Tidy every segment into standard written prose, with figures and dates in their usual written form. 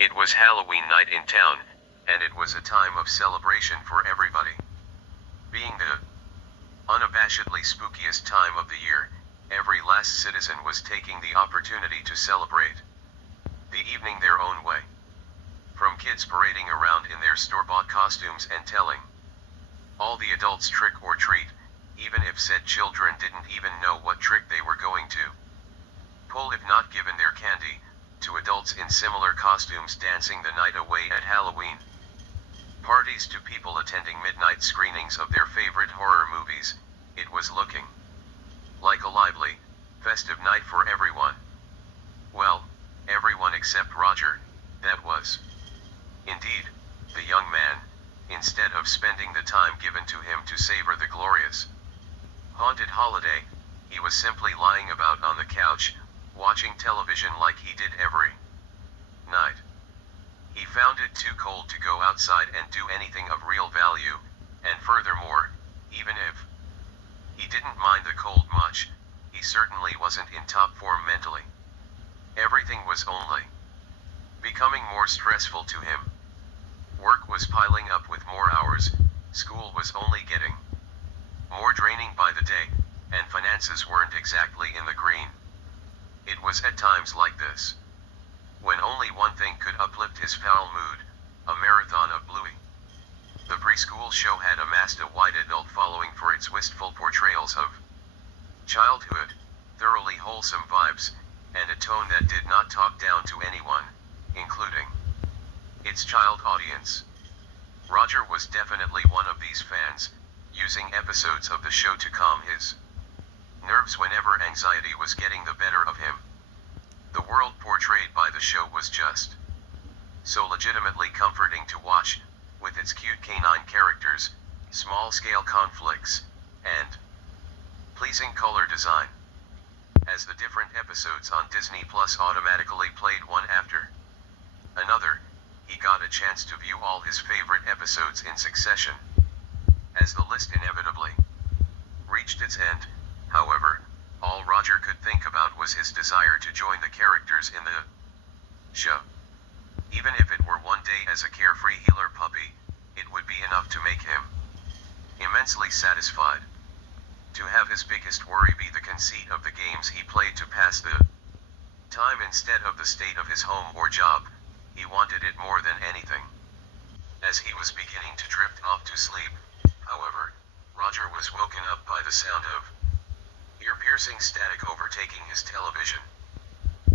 It was Halloween night in town, and it was a time of celebration for everybody. Being the unabashedly spookiest time of the year, every last citizen was taking the opportunity to celebrate the evening their own way. From kids parading around in their store-bought costumes and telling all the adults trick or treat, even if said children didn't even know what trick they were going to pull if not given their candy, to adults in similar costumes dancing the night away at Halloween parties to people attending midnight screenings of their favorite horror movies. It was looking like a lively, festive night for everyone. Well, everyone except Roger, that was. Indeed, the young man, instead of spending the time given to him to savor the glorious haunted holiday, he was simply lying about on the couch, watching television like he did every night. He found it too cold to go outside and do anything of real value, and furthermore, even if he didn't mind the cold much, he certainly wasn't in top form mentally. Everything was only becoming more stressful to him. Work was piling up with more hours, school was only getting more draining by the day, and finances weren't exactly in the green. It was at times like this, when only one thing could uplift his foul mood, a marathon of Bluey. The preschool show had amassed a wide adult following for its wistful portrayals of childhood, thoroughly wholesome vibes, and a tone that did not talk down to anyone, including its child audience. Roger was definitely one of these fans, using episodes of the show to calm his nerves whenever anxiety was getting the better of him. The world portrayed by the show was just so legitimately comforting to watch, with its cute canine characters, small-scale conflicts, and pleasing color design. As the different episodes on Disney Plus automatically played one after another, he got a chance to view all his favorite episodes in succession. As the list inevitably reached its end, however, all Roger could think about was his desire to join the characters in the show. Even if it were one day as a carefree healer puppy, it would be enough to make him immensely satisfied. To have his biggest worry be the conceit of the games he played to pass the time instead of the state of his home or job, he wanted it more than anything. As he was beginning to drift off to sleep, however, Roger was woken up by the sound of ear-piercing static overtaking his television.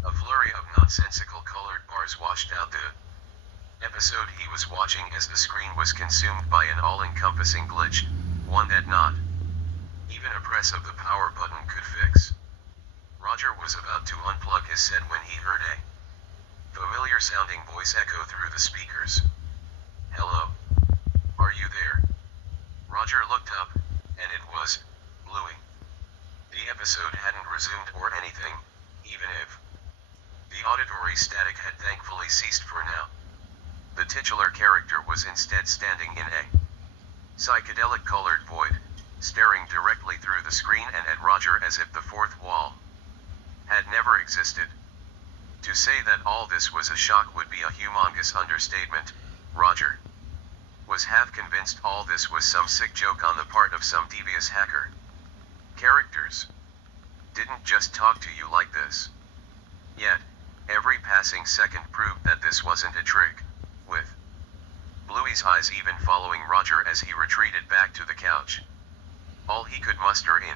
A flurry of nonsensical colored bars washed out the episode he was watching as the screen was consumed by an all-encompassing glitch, one that not even a press of the power button could fix. Roger was about to unplug his set when he heard a familiar-sounding voice echo through the speakers. "Hello? Are you there?" Roger looked up, and it was Bluey. The episode hadn't resumed or anything, even if the auditory static had thankfully ceased for now. The titular character was instead standing in a psychedelic colored void, staring directly through the screen and at Roger as if the fourth wall had never existed. To say that all this was a shock would be a humongous understatement. Roger was half convinced all this was some sick joke on the part of some devious hacker. Characters didn't just talk to you like this. Yet, every passing second proved that this wasn't a trick, with Bluey's eyes even following Roger as he retreated back to the couch. All he could muster in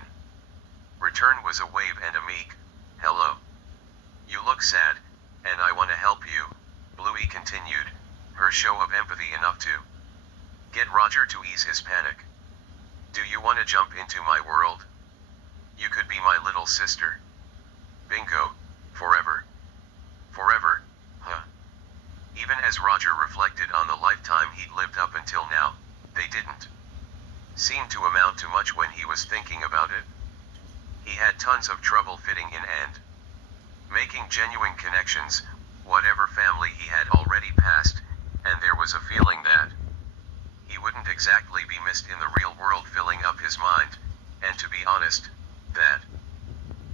return was a wave and a meek, "Hello. You look sad, and I want to help you," Bluey continued, her show of empathy enough to get Roger to ease his panic. "Do you want to jump into my world? You could be my little sister. Bingo, forever. Forever, huh?" Even as Roger reflected on the lifetime he'd lived up until now, they didn't seem to amount to much when he was thinking about it. He had tons of trouble fitting in and making genuine connections, whatever family he had already passed, and there was a feeling that he wouldn't exactly be missed in the real world filling up his mind, and to be honest, that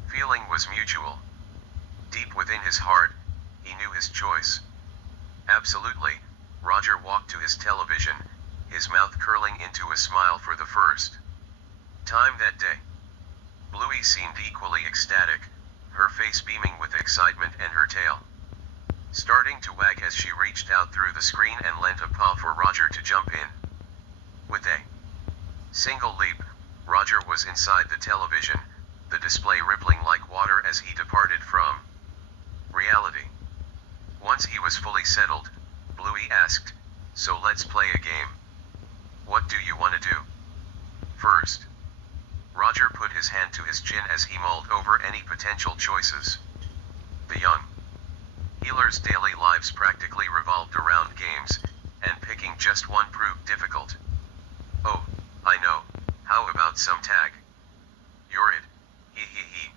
feeling was mutual. Deep within his heart, he knew his choice Absolutely. Roger walked to his television, his mouth curling into a smile for the first time that day. Bluey seemed equally ecstatic, her face beaming with excitement and her tail starting to wag as she reached out through the screen and lent a paw for Roger to jump in. With a single leap, Roger was inside the television, the display rippling like water as he departed from reality. Once he was fully settled, Bluey asked, "So let's play a game. What do you want to do first?" Roger put his hand to his chin as he mulled over any potential choices. The young healer's daily lives practically revolved around games, and picking just one proved difficult. "Oh, I know, how about some tag? You're it. Hee hee hee."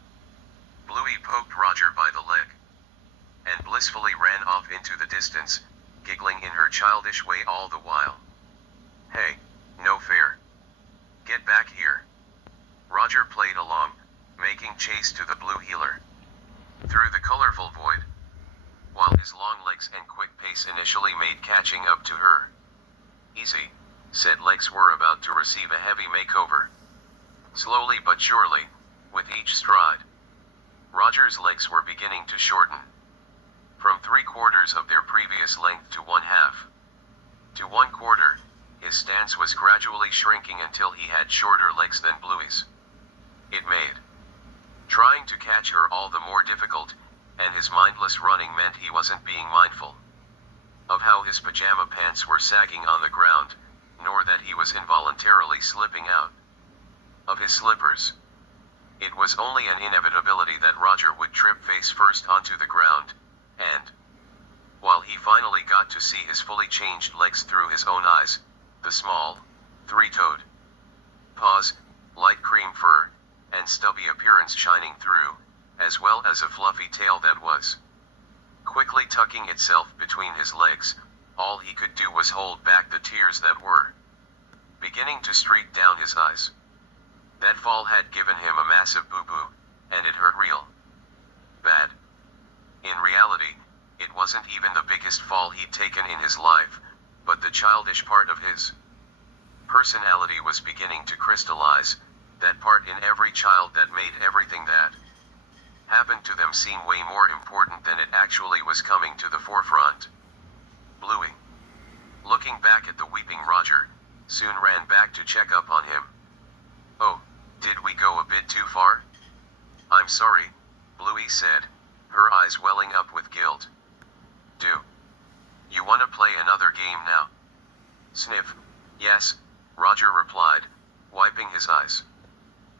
Bluey poked Roger by the leg, and blissfully ran off into the distance, giggling in her childish way all the while. "Hey, no fair. Get back here." Roger played along, making chase to the blue healer through the colorful void, while his long legs and quick pace initially made catching up to her easy. Said legs were about to receive a heavy makeover. Slowly but surely, with each stride, Roger's legs were beginning to shorten. From 3/4 of their previous length to 1/2 to 1/4, his stance was gradually shrinking until he had shorter legs than Bluey's. It made trying to catch her all the more difficult, and his mindless running meant he wasn't being mindful of how his pajama pants were sagging on the ground, nor that he was involuntarily slipping out of his slippers. It was only an inevitability that Roger would trip face first onto the ground, and while he finally got to see his fully changed legs through his own eyes, the small, three-toed paws, light cream fur, and stubby appearance shining through, as well as a fluffy tail that was quickly tucking itself between his legs, all he could do was hold back the tears that were beginning to streak down his eyes. That fall had given him a massive boo-boo, and it hurt real bad. In reality, it wasn't even the biggest fall he'd taken in his life, but the childish part of his personality was beginning to crystallize, that part in every child that made everything that happened to them seem way more important than it actually was coming to the forefront. Bluey, looking back at the weeping Roger, soon ran back to check up on him. "Oh, did we go a bit too far?" "I'm sorry," Bluey said, her eyes welling up with guilt. "Do you want to play another game now?" Sniff. "Yes," Roger replied, wiping his eyes.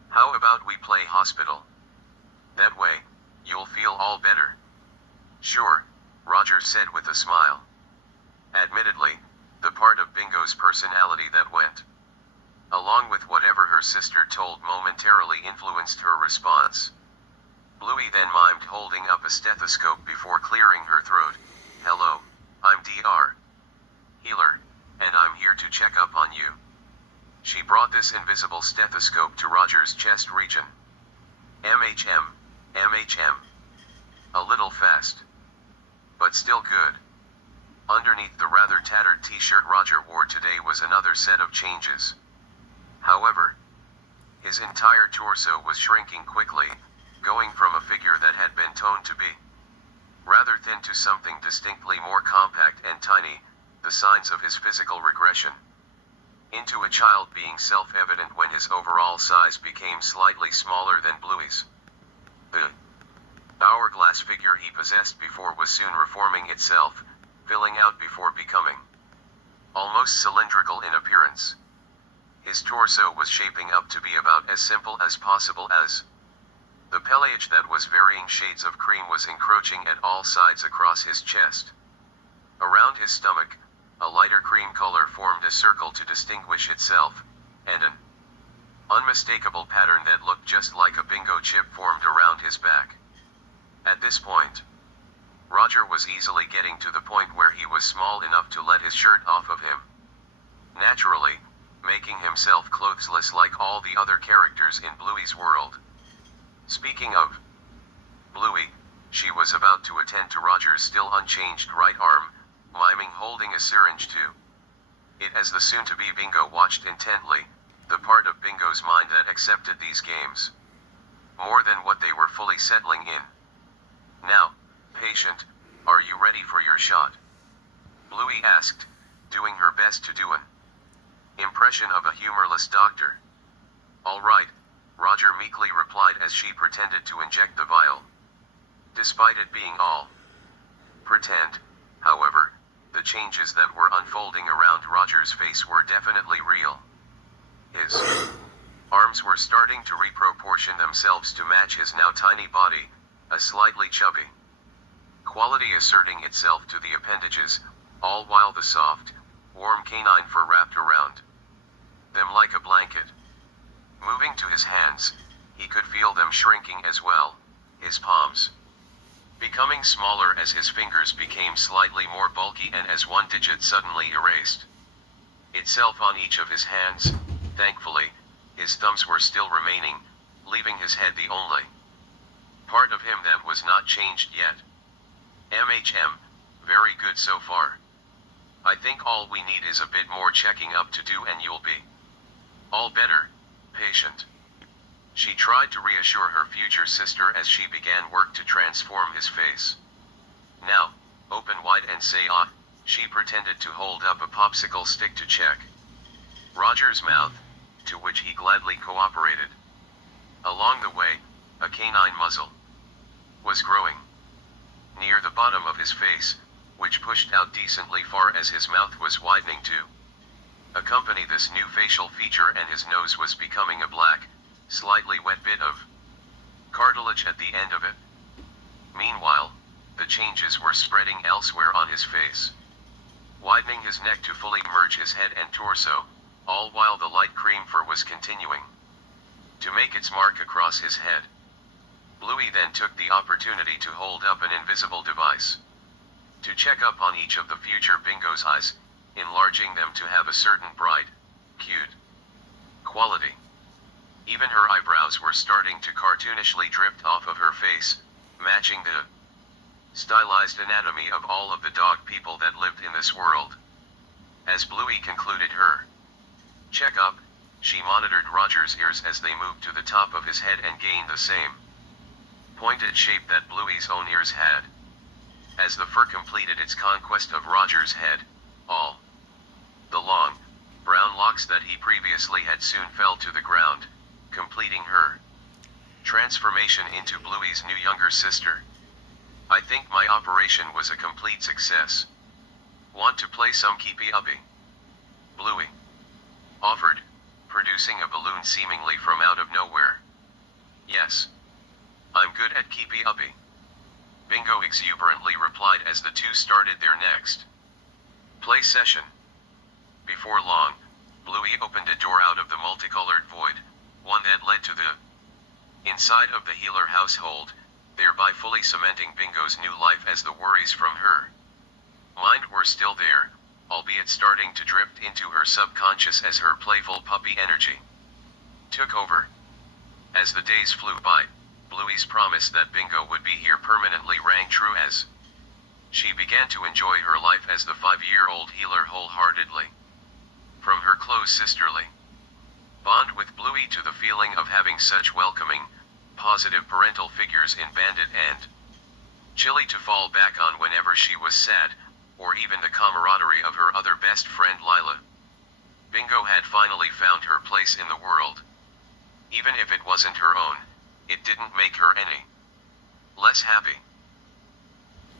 "How about we play hospital? That way, you'll feel all better." "Sure," Roger said with a smile. Admittedly, the part of Bingo's personality that went along with whatever her sister told momentarily influenced her response. Bluey then mimed holding up a stethoscope before clearing her throat. "Hello, I'm Dr. Healer, and I'm here to check up on you." She brought this invisible stethoscope to Roger's chest region. MHM. A little fast, but still good. Underneath the rather tattered t-shirt Roger wore today was another set of changes. However, his entire torso was shrinking quickly, going from a figure that had been toned to be rather thin to something distinctly more compact and tiny, the signs of his physical regression into a child being self-evident when his overall size became slightly smaller than Bluey's. The hourglass figure he possessed before was soon reforming itself, filling out before becoming almost cylindrical in appearance. His torso was shaping up to be about as simple as possible as the pelage that was varying shades of cream was encroaching at all sides across his chest. Around his stomach, a lighter cream color formed a circle to distinguish itself, and an unmistakable pattern that looked just like a bingo chip formed around his back. At this point, Roger was easily getting to the point where he was small enough to let his shirt off of him, naturally, making himself clothesless like all the other characters in Bluey's world. Speaking of Bluey, she was about to attend to Roger's still unchanged right arm, miming holding a syringe too. It as the soon-to-be Bingo watched intently, the part of Bingo's mind that accepted these games. More than what they were fully settling in. Now, patient, are you ready for your shot? Bluey asked, doing her best to do an impression of a humorless doctor. All right, Roger meekly replied as she pretended to inject the vial. Despite it being all pretend, however, the changes that were unfolding around Roger's face were definitely real. His arms were starting to reproportion themselves to match his now tiny body, a slightly chubby quality asserting itself to the appendages, all while the soft, warm canine fur wrapped around them like a blanket. Moving to his hands, he could feel them shrinking as well, his palms becoming smaller as his fingers became slightly more bulky and as one digit suddenly erased itself on each of his hands. Thankfully, his thumbs were still remaining, leaving his head the only part of him that was not changed yet. Very good so far. I think all we need is a bit more checking up to do and you'll be all better, patient. She tried to reassure her future sister as she began work to transform his face. Now, open wide and say ah, she pretended to hold up a popsicle stick to check Roger's mouth, to which he gladly cooperated. Along the way, a canine muzzle was growing near the bottom of his face, which pushed out decently far as his mouth was widening to accompany this new facial feature, and his nose was becoming a black, slightly wet bit of cartilage at the end of it. Meanwhile, the changes were spreading elsewhere on his face, widening his neck to fully merge his head and torso, all while the light cream fur was continuing to make its mark across his head. Bluey then took the opportunity to hold up an invisible device to check up on each of the future Bingo's eyes, enlarging them to have a certain bright, cute quality. Even her eyebrows were starting to cartoonishly drift off of her face, matching the stylized anatomy of all of the dog people that lived in this world. As Bluey concluded her checkup, she monitored Roger's ears as they moved to the top of his head and gained the same pointed shape that Bluey's own ears had. As the fur completed its conquest of Roger's head, all the long, brown locks that he previously had soon fell to the ground, completing her transformation into Bluey's new younger sister. I think my operation was a complete success. Want to play some keepy uppy? Bluey offered, producing a balloon seemingly from out of nowhere. Yes. I'm good at keepy uppy. Bingo exuberantly replied as the two started their next play session. Before long, Bluey opened a door out of the multicolored void, one that led to the inside of the healer household, thereby fully cementing Bingo's new life as the worries from her mind were still there, albeit starting to drift into her subconscious as her playful puppy energy took over. As the days flew by, Bluey's promise that Bingo would be here permanently rang true as she began to enjoy her life as the 5-year-old healer wholeheartedly. From her close sisterly bond with Bluey to the feeling of having such welcoming, positive parental figures in Bandit and Chili to fall back on whenever she was sad, or even the camaraderie of her other best friend Lila. Bingo had finally found her place in the world. Even if it wasn't her own, it didn't make her any less happy.